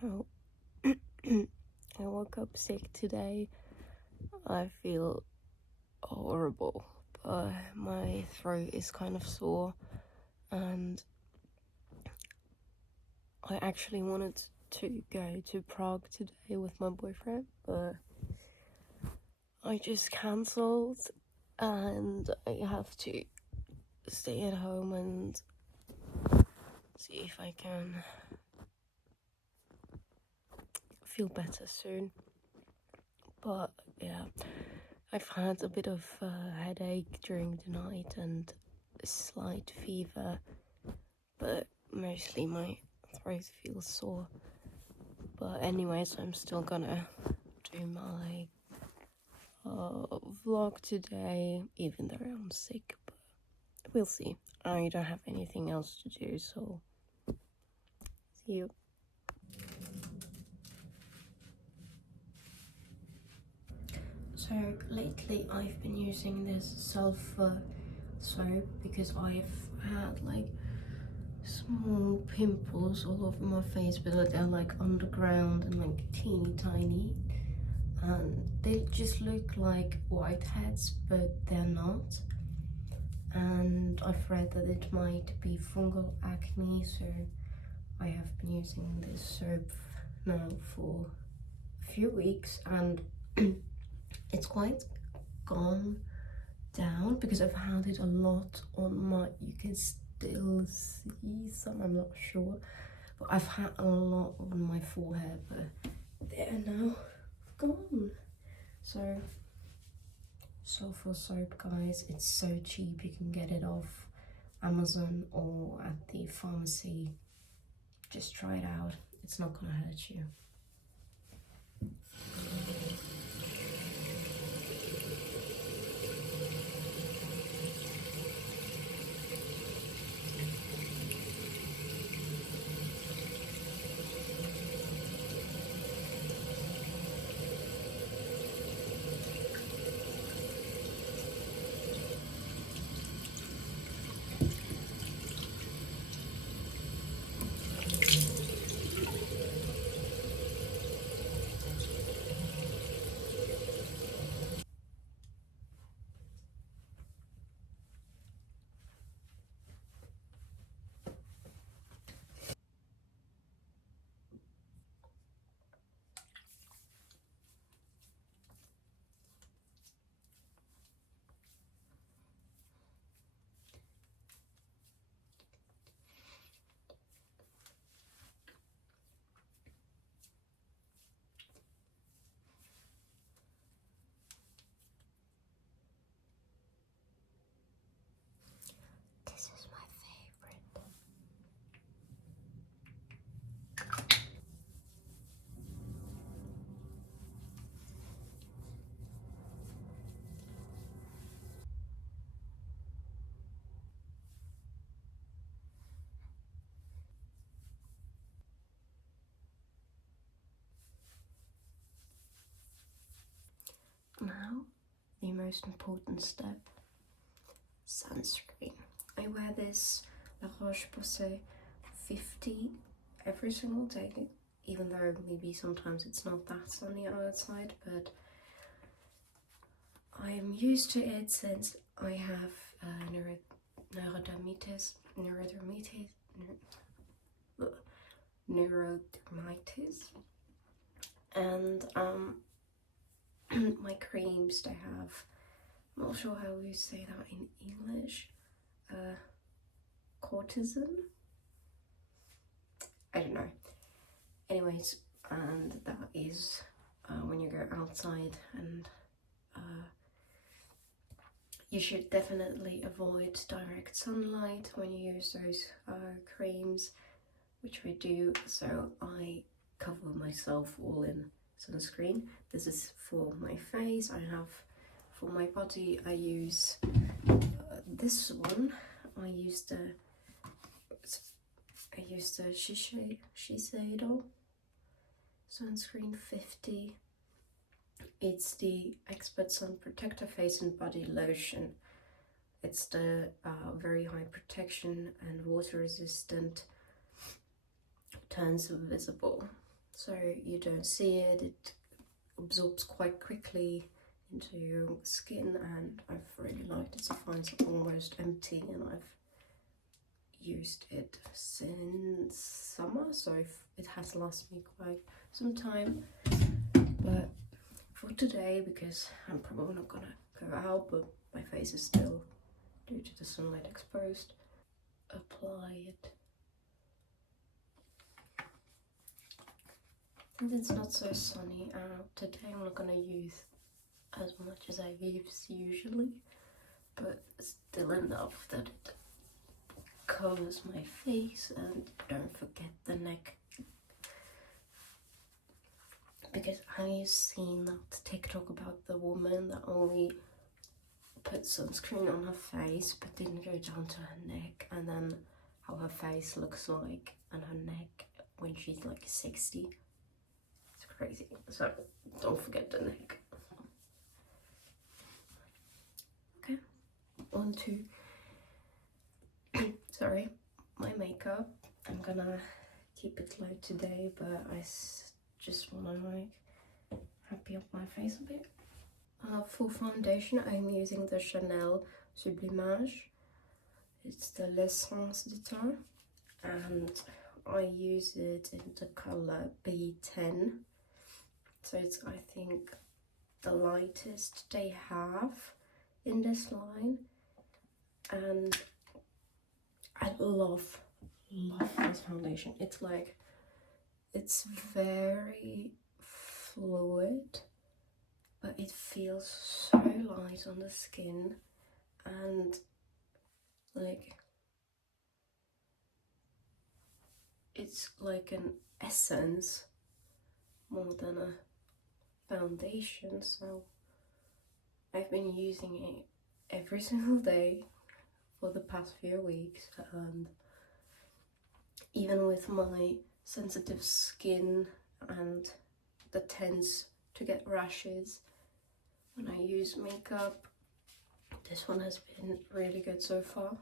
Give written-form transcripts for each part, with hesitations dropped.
So I woke up sick today. I feel horrible, but my throat is kind of sore, and I actually wanted to go to Prague today with my boyfriend, but I just cancelled, and I have to stay at home and see if I can feel better soon. But yeah, I've had a bit of a headache during the night and a slight fever, but mostly my throat feels sore. But anyways, I'm still gonna do my vlog today, even though I'm sick, but we'll see. I don't have anything else to do, so see you. So lately I've been using this sulfur soap because I've had like small pimples all over my face, but they're like underground and like teeny tiny, and they just look like whiteheads, but they're not. And I've read that it might be fungal acne, so I have been using this soap now for a few weeks, and it's quite gone down because I've had it a lot on my, you can still see some, I'm not sure, but I've had a lot on my forehead, but they're now gone. So sulfur soap, guys, it's so cheap, you can get it off Amazon or at the pharmacy. Just try it out, it's not gonna hurt you. This is my favorite. Now, the most important step, sunscreen. I wear this La Roche-Posay 50 every single day, even though maybe sometimes it's not that sunny outside, but I am used to it since I have neurodermitis, and my creams, they have, I'm not sure how you say that in English, cortisone, I don't know. Anyways, and that is when you go outside, and you should definitely avoid direct sunlight when you use those creams, which I do, so I cover myself all in sunscreen. This is for my face. I have, for my body, I use this one. I use the Shiseido sunscreen 50. It's the Expert Sun Protector Face and Body Lotion. It's the very high protection and water resistant, turns visible so you don't see it. It absorbs quite quickly into your skin, and I've really liked it so far. It's almost empty, and I've used it since summer, so it has lasted me quite some time. But for today, because I'm probably not gonna go out, but my face is still, due to the sunlight, exposed, apply it. Since it's not so sunny out today, I'm not gonna use as much as I use usually, but still enough that it covers my face. And don't forget the neck, because I've seen that TikTok about the woman that only put sunscreen on her face but didn't go down to her neck, and then how her face looks like and her neck when she's like 60. It's crazy. So don't forget the neck. Okay, on to sorry, my makeup. I'm gonna keep it light today, but I just wanna like happy up my face a bit. For foundation, I'm using the Chanel Sublimage. It's the l'essence du temps, and I use it in the color B10. So it's, I think, the lightest they have in this line, and I love this foundation. It's like, it's very fluid, but it feels so light on the skin, and like it's like an essence more than a foundation. So I've been using it every single day for the past few weeks, and even with my sensitive skin and that tends to get rashes when I use makeup, this one has been really good so far.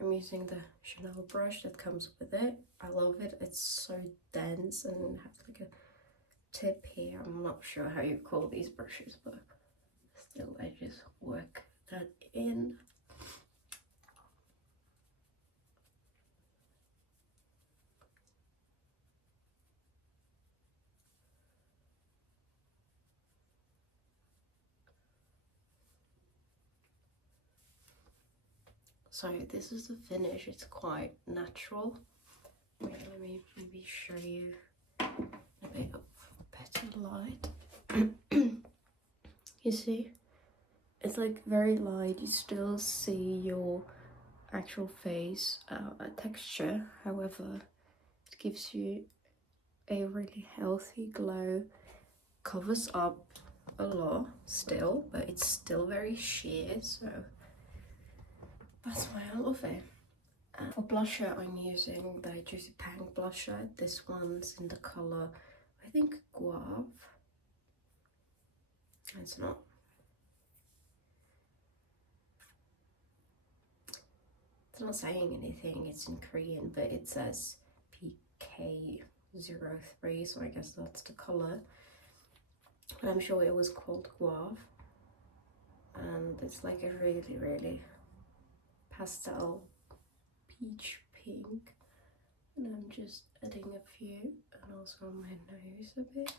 I'm using the Chanel brush that comes with it. I love it. It's so dense and it has like a tip here. I'm not sure how you call these brushes, but still I just work that in. So this is the finish. It's quite natural. Wait, let me maybe show you a bit of better light. You see, it's like very light. You still see your actual face texture. However, it gives you a really healthy glow. Covers up a lot still, but it's still very sheer. So that's why I love it. For blusher, I'm using the Juicy Pink blusher. This one's in the colour, I think, Guave. It's not. It's not saying anything. It's in Korean, but it says PK03, so I guess that's the colour. But I'm sure it was called Guave. And it's like a really, really pastel peach pink, and I'm just adding a few, and also on my nose a bit.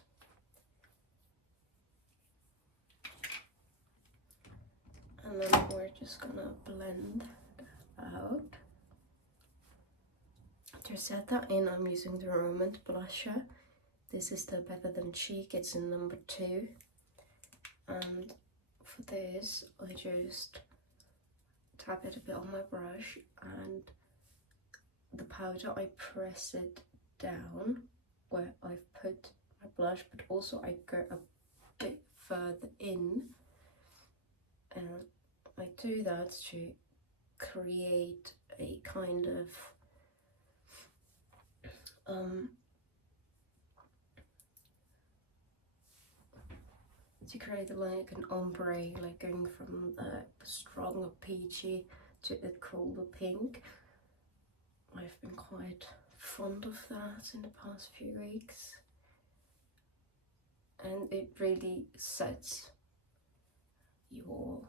And then we're just gonna blend out. To set that in, I'm using the Romance blusher. This is the Better Than Cheek. It's in number 2, and for this I just tap it a bit on my brush, and the powder, I press it down where I've put my blush, but also I go a bit further in, and I do that to create a kind of like an ombre, like going from the stronger peachy to the colder pink. I've been quite fond of that in the past few weeks. and it really sets your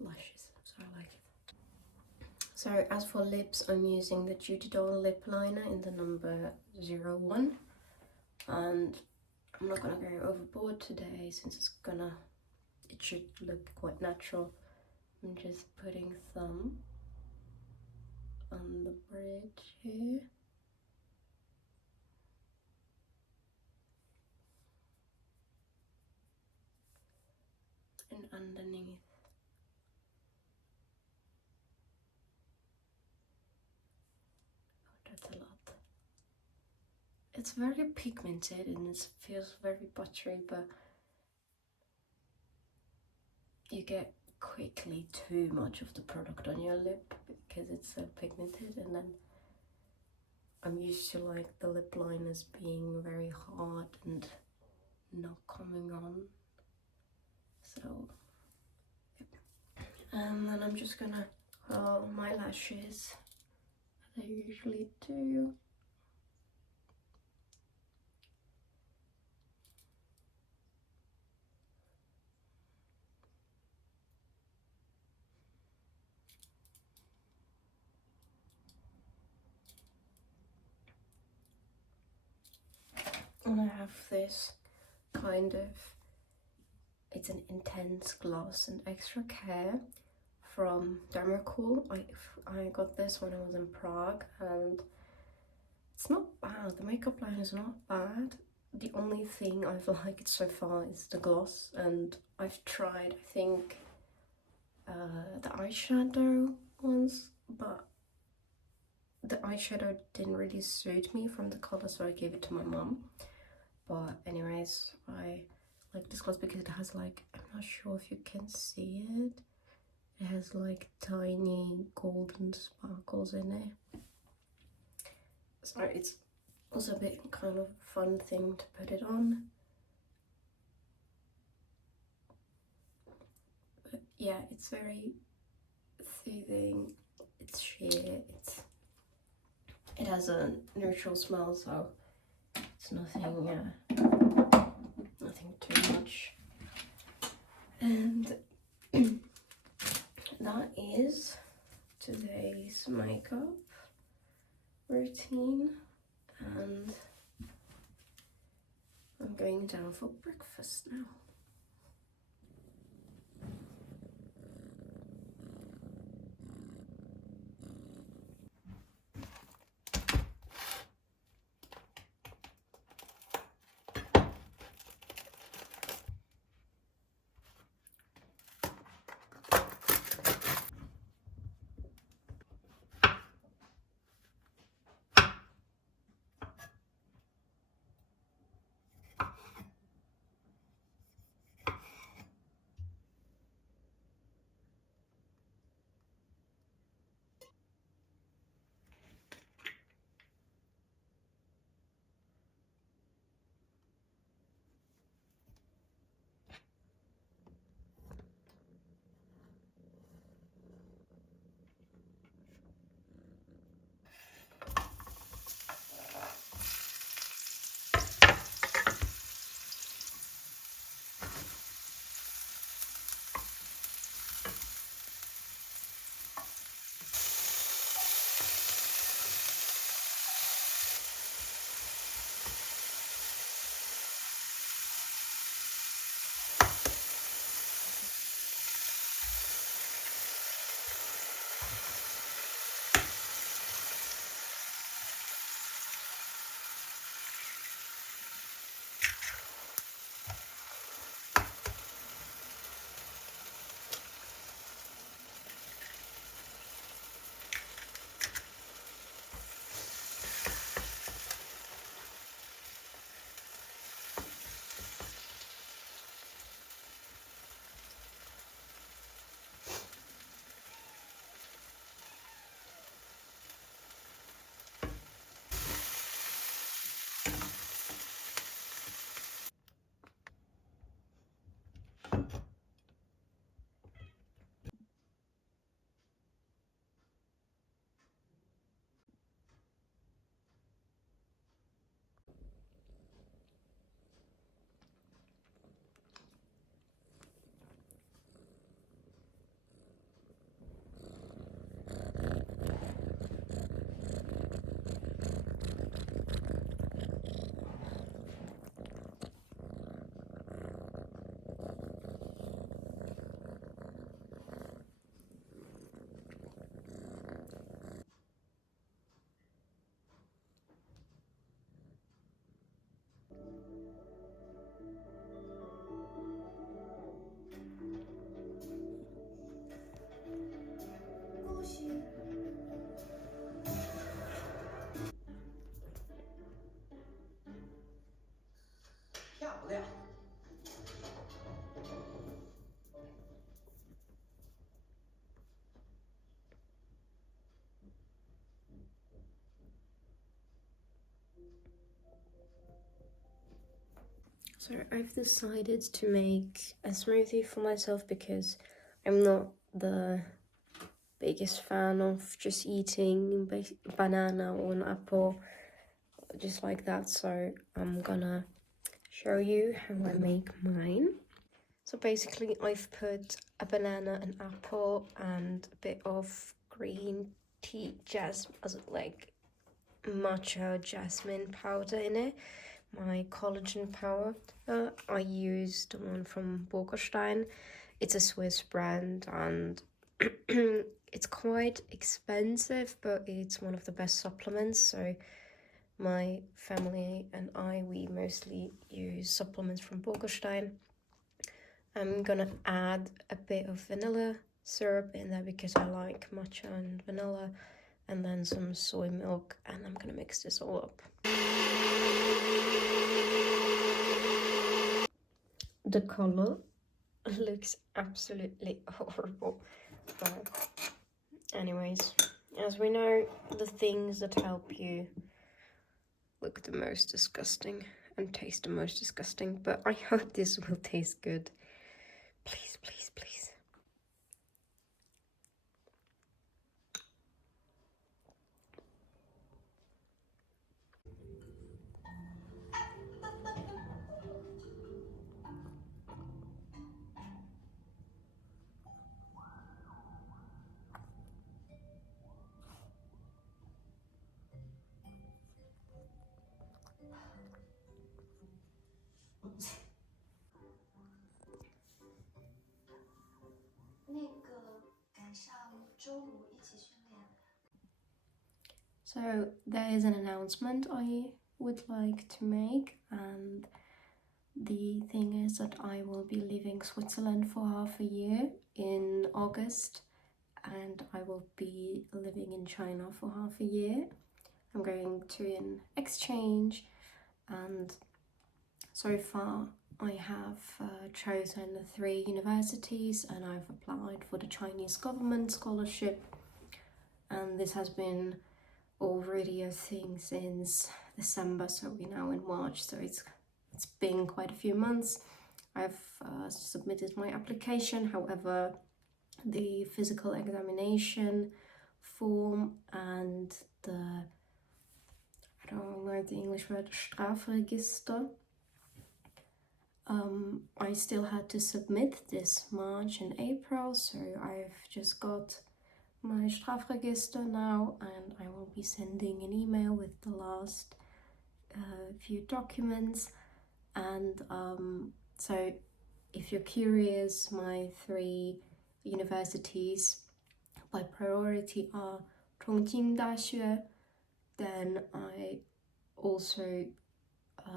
lashes, so I like it. So as for lips, I'm using the Duty Doll lip liner in the number 01, and I'm not gonna go overboard today since it should look quite natural. I'm just putting some on the bridge here. And underneath. Oh, that's a lot. It's very pigmented and it feels very buttery, but you get quickly too much of the product on your lip because it's so pigmented, and then I'm used to like the lip liners being very hard and not coming on. So and then I'm just gonna curl my lashes as I usually do. And I have this kind of, it's an intense gloss and extra care from Dermacool. I got this when I was in Prague, and it's not bad. The makeup line is not bad. The only thing I've liked so far is the gloss, and I've tried, I think, the eyeshadow ones, but the eyeshadow didn't really suit me from the color, so I gave it to my mom. But anyways, I like this gloss because it has like, I'm not sure if you can see it, it has like tiny golden sparkles in it. So it's also a bit kind of fun thing to put it on. But yeah, it's very soothing, it's sheer, it has a neutral smell, so it's nothing nothing too much. And that is today's makeup routine, and I'm going down for breakfast now. So I've decided to make a smoothie for myself because I'm not the biggest fan of just eating banana or an apple just like that. So I'm gonna show you how I make mine. So basically I've put a banana, an apple and a bit of green tea like matcha jasmine powder in it, my collagen powder. I used one from Burgerstein. It's a Swiss brand and it's quite expensive, but it's one of the best supplements. So my family and we mostly use supplements from Burgerstein. I'm gonna add a bit of vanilla syrup in there because I like matcha and vanilla, and then some soy milk, and I'm gonna mix this all up. The color looks absolutely horrible, but anyways, as we know, the things that help you look the most disgusting and taste the most disgusting, but I hope this will taste good. Please, please, please. So there is an announcement I would like to make, and the thing is that I will be leaving Switzerland for half a year in August, and I will be living in China for half a year. I'm going to an exchange, and so far I have chosen 3 universities, and I've applied for the Chinese government scholarship, and this has been already a thing since December, so we're now in March, so it's been quite a few months. I've submitted my application, however the physical examination form and the, I don't know the English word, Strafregister, I still had to submit this March and April, so I've just got my Strafregister now, and I will be sending an email with the last few documents. And so if you're curious, my 3 universities by priority are Chongqing Daxue, then I also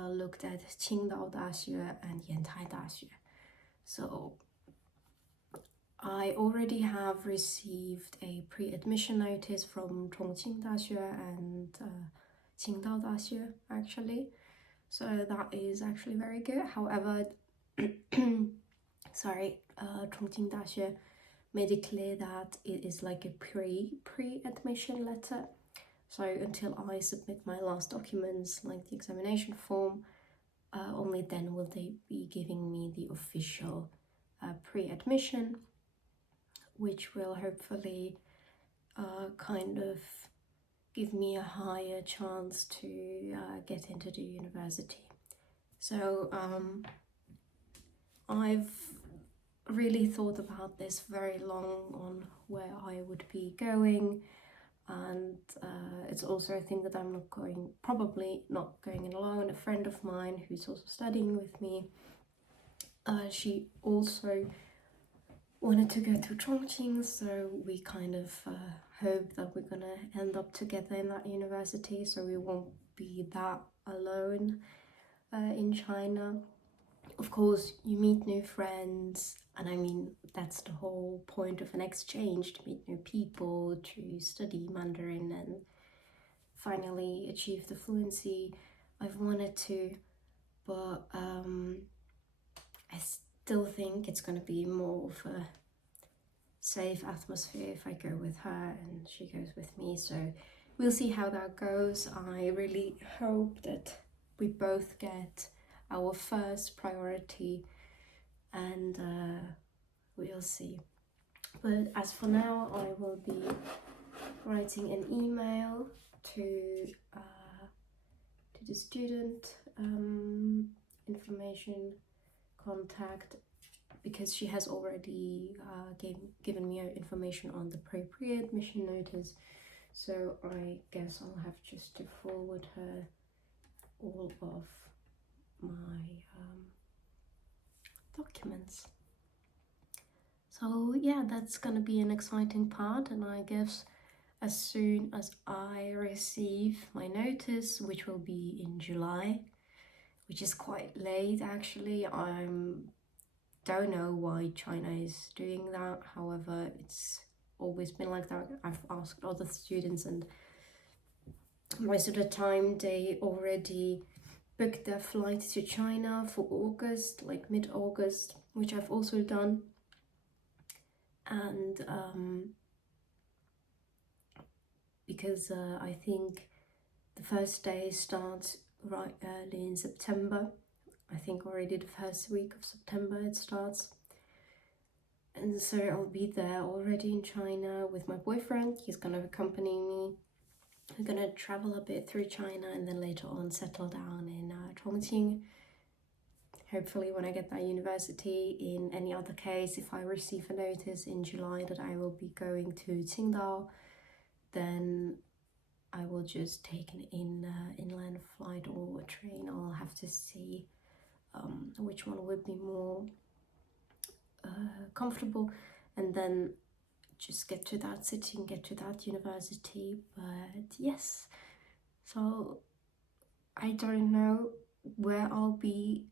looked at Qingdao Daxue and Yantai Daxue. So I already have received a pre-admission notice from Chongqing Daxue and Qingdao Daxue actually, so that is actually very good. However, sorry, Chongqing Daxue made it clear that it is like a pre-admission letter, so until I submit my last documents like the examination form, only then will they be giving me the official pre-admission, which will hopefully kind of give me a higher chance to get into the university. So I've really thought about this very long on where I would be going, and it's also a thing that I'm probably not going alone. A friend of mine who's also studying with me, she also wanted to go to Chongqing, so we kind of hope that we're gonna end up together in that university, so we won't be that alone in China. Of course, you meet new friends, and I mean, that's the whole point of an exchange, to meet new people, to study Mandarin and finally achieve the fluency I've wanted to, but I still think it's going to be more of a safe atmosphere if I go with her and she goes with me, so we'll see how that goes. I really hope that we both get our first priority, and we'll see. But as for now, I will be writing an email to the student information contact, because she has already given me information on the pre-admission notice. So I guess I'll have just to forward her all of my documents. So yeah, that's gonna be an exciting part, and I guess as soon as I receive my notice, which will be in July, which is quite late actually. I don't know why China is doing that. However, it's always been like that. I've asked other students, and most of the time they already booked their flight to China for August, like mid-August, which I've also done. And because I think the first day starts right early in September. I think already the first week of September it starts. And so I'll be there already in China with my boyfriend. He's gonna accompany me. We're gonna travel a bit through China and then later on settle down in Chongqing. Hopefully when I get that university. In any other case, if I receive a notice in July that I will be going to Qingdao, then I will just take an inland flight or a train. I'll have to see which one would be more comfortable, and then just get to that city and get to that university. But yes, so I don't know where I'll be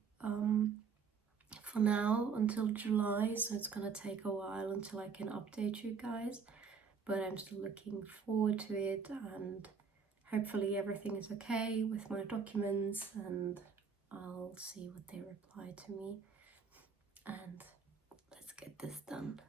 for now until July, so it's gonna take a while until I can update you guys, but I'm still looking forward to it, and hopefully everything is okay with my documents, and I'll see what they reply to me, and let's get this done.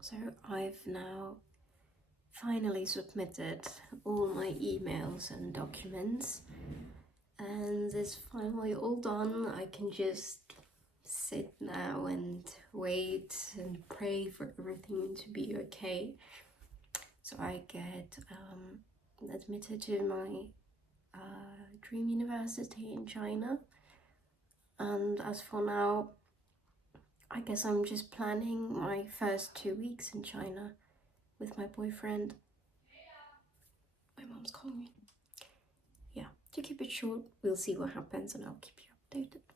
So I've now finally submitted all my emails and documents, and it's finally all done. I can just sit now and wait and pray for everything to be okay, so I get admitted to my dream university in China. And as for now, I guess I'm just planning my first 2 weeks in China with my boyfriend. My mom's calling me. Yeah, to keep it short, we'll see what happens and I'll keep you updated.